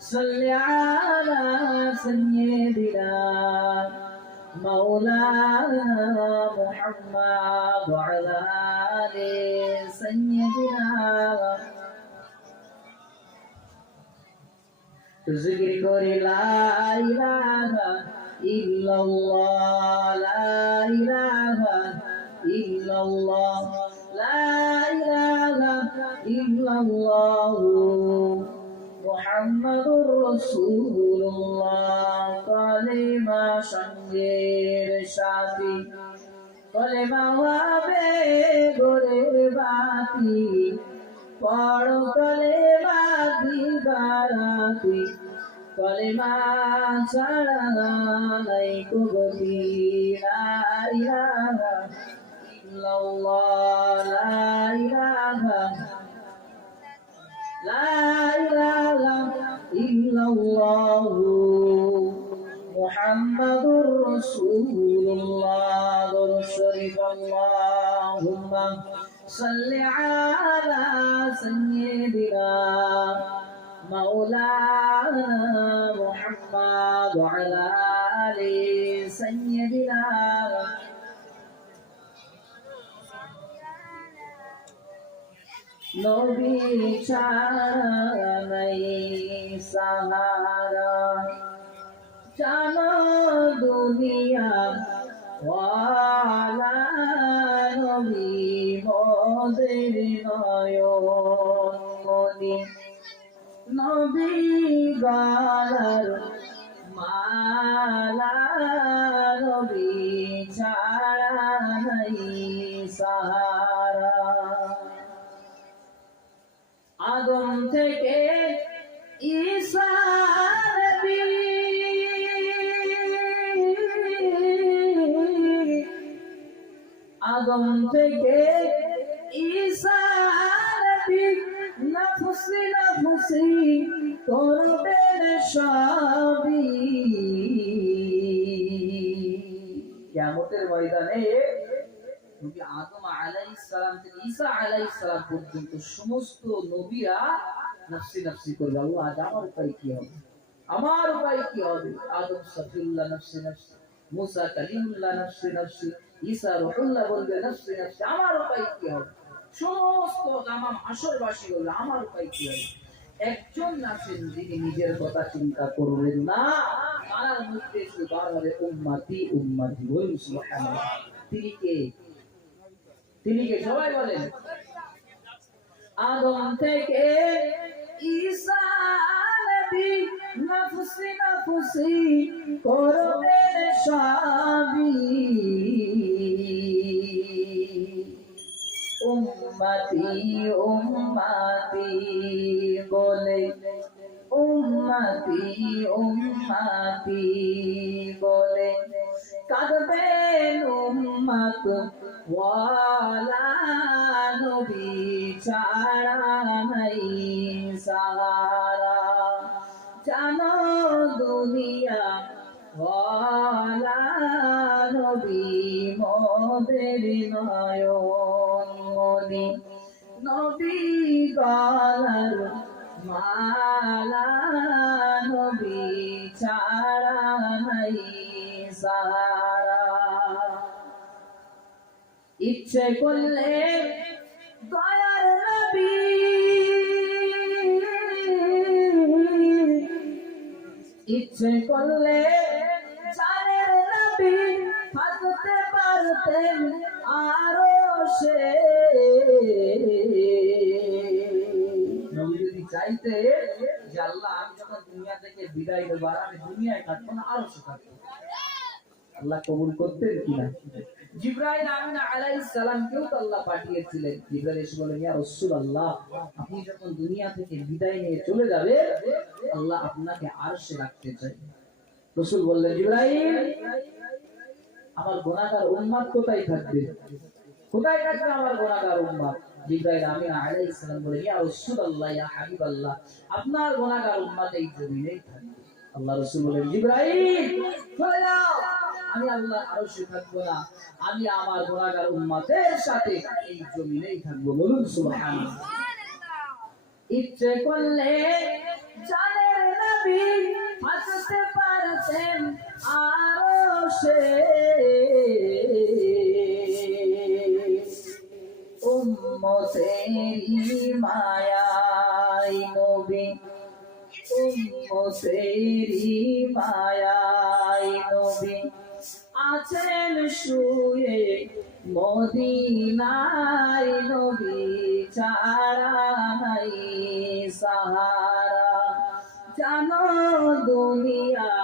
صل على سيدنا مولانا محمد وعلى آل سيدنا জিকির করে লা ইলাহা ইল্লাল্লাহ লা ইলাহা ইল্লাল্লাহ লা ইলাহা ইল্লাল্লাহ মুহাম্মাদুর রাসূলুল্লাহ কালিমা সঙ্গের সাথী কলেমা হবে গোরের বাতি পড়ো কলেমা দিবারাতি কলেমা ছাড়া নাই গতি লা ইলাহা ইল্লাল্লাহ লা ইলাহা ইল্লাল্লাহ মুহাম্মাদুর রাসূলুল্লাহ দরুদ শরীফ আল্লাহুম্মা صل على سيدنا مولانا محمد وعلى آل سيدنا নবী ছাড়া নাই সাহারা জানো দুনিয়া ওয়ালা নবী মোদের নয়ন মনি নবী গলার মালা নবী ছাড়া নাই সাহারা আদম থেকে ঈসা নবী আদম থেকে ঈসা নবী নফসি নফসি করবেন সবই কিয়ামতের ময়দানে নবী আদম আলাইহিস সালাম থেকে ঈসা আলাইহিস সালাম পর্যন্ত সমস্ত নবীরা নফসি নফসি করবে আল্লাহ আজ আমার উপায় কি হবে আমার উপায় কি হবে আদম সফিউল্লাহ নফসি নফসি মুসা কালিমুল্লাহ নফসি নফসি ঈসা রূহুল্লাহ বলবে নফসি নফসি আমার উপায় কি হবে সমস্ত তামাম আসরবাসী বলবে আমার উপায় কি হবে একজন আছেন যিনি নিজের কথা চিন্তা করবেন না তার মধ্যে শুধু বারবার উম্মতি উম্মতি বলুন সুবহানাল্লাহ তিনি কে সবাই বলেন আদম থেকে ঈসা নবী নফসি নফসি করবেন সবই উম্মতি উম্মতি বলে উম্মতি উম্মতি বলে কাঁদবেন উম্মত ওয়ালা নবী ছাড়া নাই সাহারা জানো দুনিয়া ওয়ালা নবী মোদের নয়ন মনি নবী গলার মালা নবী ছাড়া নাই সাহারা ইচ্ছে করলে দয়ার নবী ইচ্ছে করলে জানের নবী থাকতে পারতেন আরো সে নবী যদি চাইতে যে আল্লাহ আমি যখন দুনিয়া থেকে বিদায় নেব আর আমি দুনিয়ায় কাটবো না আরো সে থাকবো আল্লাহ কবুল করতেন কিনা জিবরাইল আমিন আলাইহিস সালাম কেও তো আল্লাহ পাঠিয়েছিলেন জিবরাইল এসে বলেন ইয়া রাসূলুল্লাহ আপনি যখন দুনিয়া থেকে বিদায় নিয়ে চলে যাবে আল্লাহ আপনাকে আরশে রাখতে চাই রাসূল বললেন জিবরাইল আমার গুনাহগার উম্মত কোথায় থাকবে আমার গুনাহগার উম্মত জিবরাইল আমিন আলাইহিস সালাম বলেন ইয়া রাসূলুল্লাহ ইয়া হাবিবাল্লাহ আপনার গুনাহগার উম্মত এই জমিনেই থাকবে আল্লাহ রাসূল বলেন জিবরাইল চলে যাও আমি আল্লাহ আরশে থাকবো না আমি আমার গুনাহগার উম্মতের সাথে এই জমিনেই থাকবো বলুন সুবহানাল্লাহ ইচ্ছে করলে জানের নবী হাসতে পারতেন আরশে উম্মতেরি মায়াই নবী উম্মতেরি মায়াই নবী আছেন শুয়ে মদিনায় নবী ছাড়া নাই সাহারা জানো দুনিয়া